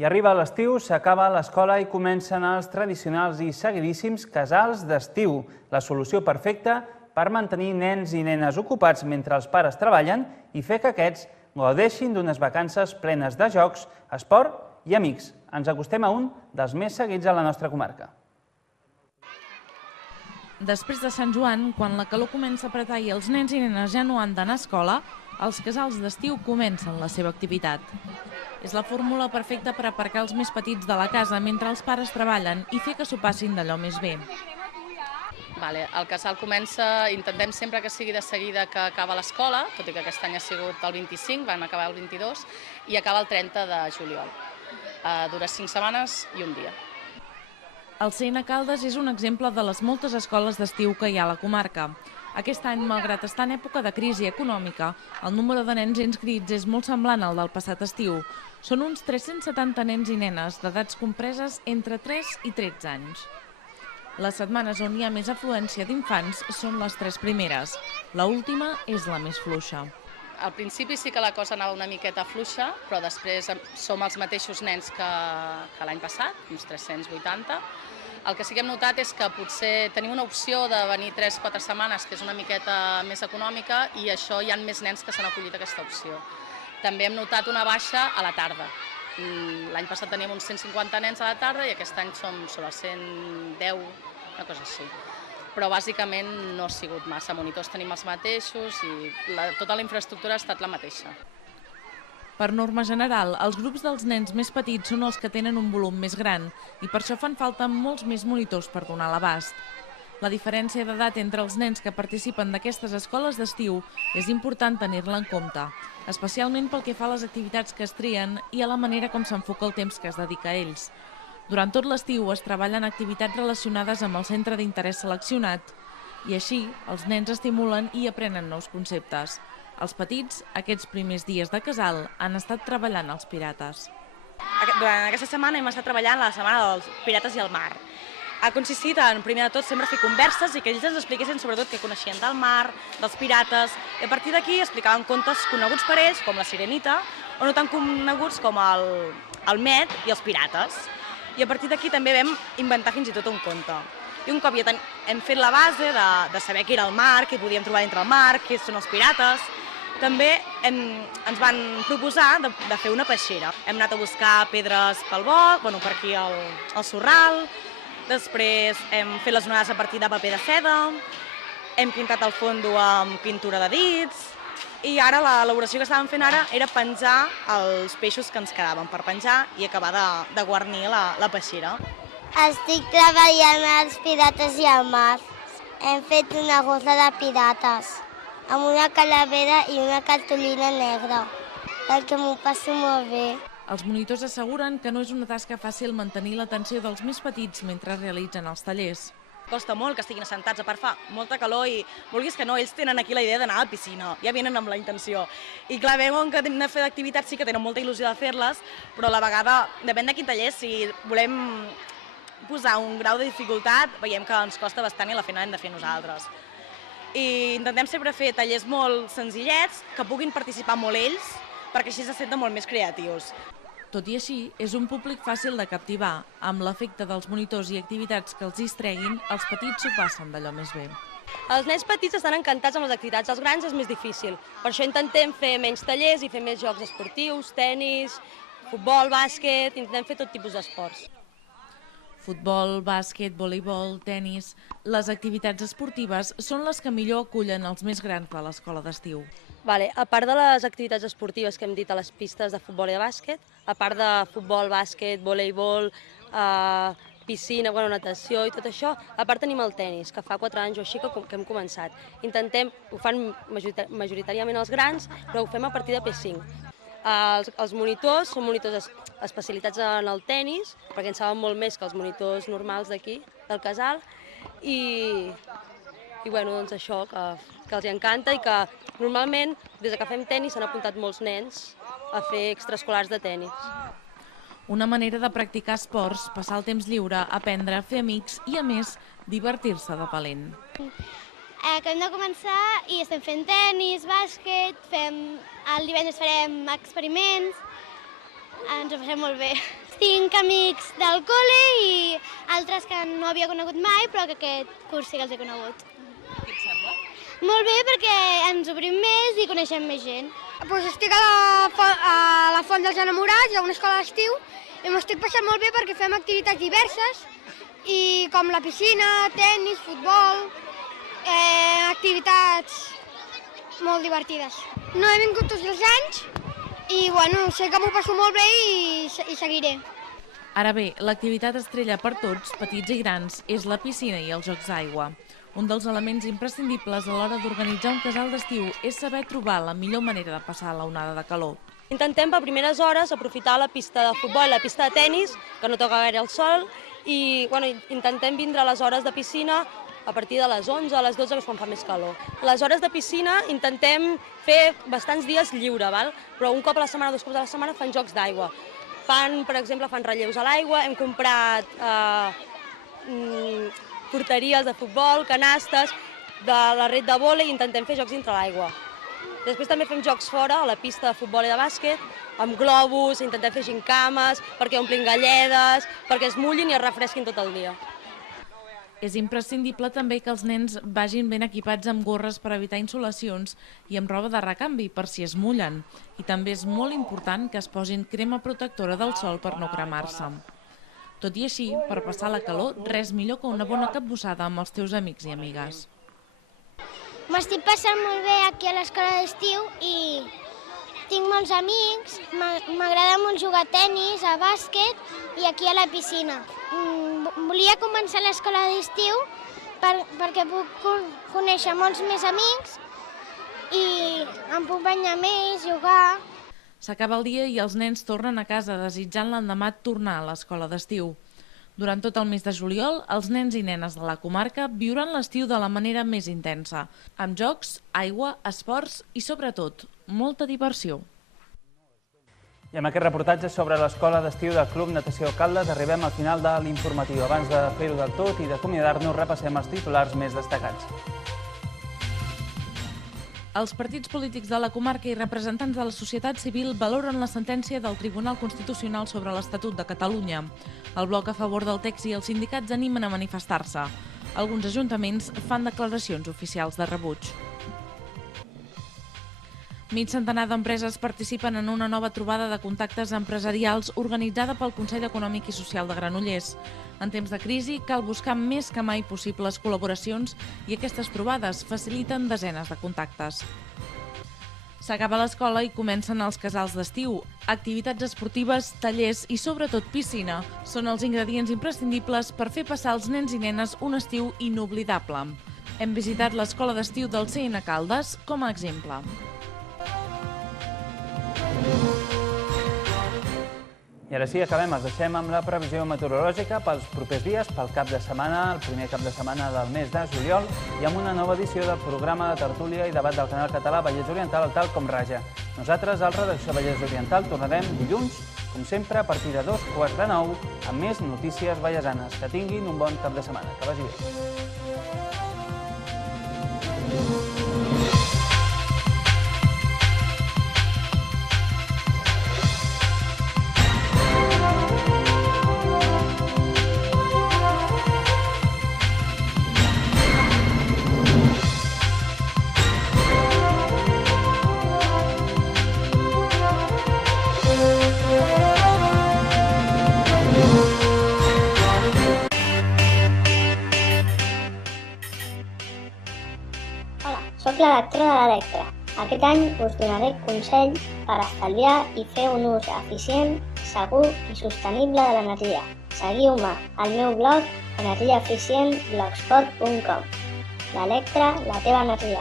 I arriba l'estiu, s'acaba l'escola i comencen els tradicionals i seguidíssims casals d'estiu, la solució perfecta per mantenir nens i nenes ocupats mentre els pares treballen i fer que aquests gaudeixin d'unes vacances plenes de jocs, esport i amics. Ens acostem a un dels més seguits a la nostra comarca. Després de Sant Joan, quan la calor comença a apretar i els nens i nenes ja no han d'anar a escola, els casals d'estiu comencen la seva activitat. És la fórmula perfecta per aparcar els més petits de la casa mentre els pares treballen i fer que s'ho passin d'allò més bé. El casal comença, intentem sempre que sigui de seguida que acaba l'escola, tot i que aquest any ha sigut el 25, vam acabar el 22, i acaba el 30 de juliol. Dura 5 setmanes i un dia. El CN Caldes és un exemple de les moltes escoles d'estiu que hi ha a la comarca. Aquest any, malgrat estar en època de crisi econòmica, el número de nens inscrits és molt semblant al del passat estiu. Són uns 370 nens i nenes d'edats compreses entre 3 i 13 anys. Les setmanes on hi ha més afluència d'infants són les 3 primeres. L'última és la més fluixa. Al principi sí que la cosa anava una miqueta fluixa, però després som els mateixos nens que l'any passat, uns 380. El que sí que hem notat és que potser tenim una opció de venir 3-4 setmanes, que és una miqueta més econòmica, i això hi ha més nens que s'han acollit a aquesta opció. També hem notat una baixa a la tarda. L'any passat teníem uns 150 nens a la tarda i aquest any som sobre els 110, una cosa així. Però bàsicament no ha sigut massa. Monitors tenim els mateixos i tota la infraestructura ha estat la mateixa. Per norma general, els grups dels nens més petits són els que tenen un volum més gran i per això fan falta molts més monitors per donar l'abast. La diferència d'edat entre els nens que participen d'aquestes escoles d'estiu és important tenir-la en compte, especialment pel que fa a les activitats que es trien i a la manera com s'enfoca el temps que es dedica a ells. Durant tot l'estiu es treballen activitats relacionades amb el centre d'interès seleccionat i així els nens estimulen i aprenen nous conceptes. Els petits, aquests primers dies de casal, han estat treballant els pirates. Durant aquesta setmana hem estat treballant la setmana dels pirates i el mar. Ha consistit en, primer de tot, sempre fer converses i que ells ens expliquessin sobretot què coneixien del mar, dels pirates, i a partir d'aquí explicaven contes coneguts per ells, com la Sirenita, o no tan coneguts com el Met i els pirates. I a partir d'aquí també vam inventar fins i tot un conte. I un cop ja hem fet la base de saber què era el mar, què podíem trobar dintre el mar, què són els pirates, també ens van proposar de fer una peixera. Hem anat a buscar pedres pel bosc, per aquí al Sorral, després hem fet les onades a partir de paper de seda, hem pintat el fondo amb pintura de dits i ara l'elaboració que estàvem fent ara era penjar els peixos que ens quedaven per penjar i acabar de guarnir la peixera. Estic treballant als pirates i al mar. Hem fet una gossa de pirates amb una calavera i una cartolina negra, perquè m'ho passo molt bé. Els monitors asseguren que no és una tasca fàcil mantenir l'atenció dels més petits mentre realitzen els tallers. Costa molt que estiguin assentats, a part fa molta calor i vulguis que no, ells tenen aquí la idea d'anar a la piscina, ja venen amb la intenció. I clar, veuen que hem de fer activitats, sí que tenen molta il·lusió de fer-les, però a la vegada, depèn de quin taller, si volem posar un grau de dificultat, veiem que ens costa bastant i la feina hem de fer nosaltres. I intentem sempre fer tallers molt senzillets, que puguin participar molt ells, perquè així se senten molt més creatius. Tot i així, és un públic fàcil de captivar. Amb l'efecte dels monitors i activitats que els distreguin, els petits s'ho passen d'allò més bé. Els nens petits estan encantats amb les activitats, els grans és més difícil. Per això intentem fer menys tallers i fer més jocs esportius, tenis, futbol, bàsquet, intentem fer tot tipus d'esports. Futbol, bàsquet, voleibol, tenis... Les activitats esportives són les que millor acullen els més grans de l'escola d'estiu. A part de les activitats esportives que hem dit a les pistes de futbol i de bàsquet, a part de futbol, bàsquet, voleibol, piscina, natació i tot això, a part tenim el tenis, que fa 4 anys o així que hem començat. Ho fan majoritàriament els grans, però ho fem a partir de P5. Els monitors són monitors especialitzats en el tenis, perquè en saben molt més que els monitors normals d'aquí, del casal, i això, que els encanta i que normalment, des que fem tenis, s'han apuntat molts nens a fer extraescolars de tenis. Una manera de practicar esports, passar el temps lliure, aprendre, fer amics i, a més, divertir-se de valent. Acabem de començar i estem fent tenis, bàsquet, el divendres farem experiments, ens ho passem molt bé. tinc amics del col·le i altres que no havia conegut mai, però que aquest curs sí que els he conegut. Què et sembla? Molt bé, perquè ens obrim més i coneixem més gent. Estic a la Font dels Enamorats, a una escola d'estiu, i m'ho estic passant molt bé perquè fem activitats diverses, i com la piscina, tennis, futbol, activitats molt divertides. No he vingut tots els anys i sé que m'ho passo molt bé i seguiré. Ara bé, l'activitat estrella per tots, petits i grans, és la piscina i els jocs d'aigua. Un dels elements imprescindibles a l'hora d'organitzar un casal d'estiu és saber trobar la millor manera de passar l'onada de calor. Intentem per primeres hores aprofitar la pista de futbol i la pista de tennis, que no toca gaire el sol, i intentem vindre a les hores de piscina a partir de les 11 a les 12, que és quan fa més calor. Les hores de piscina intentem fer bastants dies lliure, però un cop a la setmana, 2 cops a la setmana fan jocs d'aigua. Per exemple, fan relleus a l'aigua, hem comprat porteries de futbol, canastes, de la red de vòlei i intentem fer jocs dintre l'aigua. Després també fem jocs fora, a la pista de futbol i de bàsquet, amb globus, intentem fer gincames, perquè omplin galledes, perquè es mullin i es refresquin tot el dia. És imprescindible també que els nens vagin ben equipats amb gorres per evitar insolacions i amb roba de recanvi per si es mullen. I també és molt important que es posin crema protectora del sol per no cremar-se. Tot i així, per passar la calor, res millor que una bona capbussada amb els teus amics i amigues. M'estic passant molt bé aquí a l'escola d'estiu i tinc molts amics, m'agrada molt jugar a tennis, a bàsquet i aquí a la piscina. Volia començar l'escola d'estiu perquè puc conèixer molts més amics i em puc banyar més, jugar. S'acaba el dia i els nens tornen a casa desitjant l'endemà tornar a l'escola d'estiu. Durant tot el mes de juliol, els nens i nenes de la comarca viuran l'estiu de la manera més intensa, amb jocs, aigua, esports i, sobretot, molta diversió. I amb aquest reportatge sobre l'escola d'estiu del Club Natació Caldes arribem al final de l'informatiu. Abans de fer-ho del tot i d'acomiadar-nos, repassem els titulars més destacats. Els partits polítics de la comarca i representants de la societat civil valoren la sentència del Tribunal Constitucional sobre l'Estatut de Catalunya. El bloc a favor del text i els sindicats animen a manifestar-se. Alguns ajuntaments fan declaracions oficials de rebuig. Mig centenar d'empreses participen en una nova trobada de contactes empresarials organitzada pel Consell Econòmic i Social de Granollers. En temps de crisi cal buscar més que mai possibles col·laboracions i aquestes trobades faciliten desenes de contactes. S'acaba l'escola i comencen els casals d'estiu. Activitats esportives, tallers i sobretot piscina són els ingredients imprescindibles per fer passar als nens i nenes un estiu inoblidable. Hem visitat l'escola d'estiu del CN Caldes com a exemple. I ara sí, acabem. Els deixem amb la previsió meteorològica pels propers dies, pel cap de setmana, el primer cap de setmana del mes de juliol, i amb una nova edició del programa de tertúlia i debat del canal català Vallès Oriental, tal com raja. Nosaltres, al Redacció Vallès Oriental, tornarem dilluns, com sempre, a partir de 8:45, amb més notícies vallesanes. Que tinguin un bon cap de setmana. Que vagi bé. Soc la lectora de l'Electra. Aquest any us donaré consell per estalviar i fer un ús eficient, segur i sostenible de l'energia. Seguiu-me al meu blog energiaeficient.blogspot.com. L'Electra, la teva energia.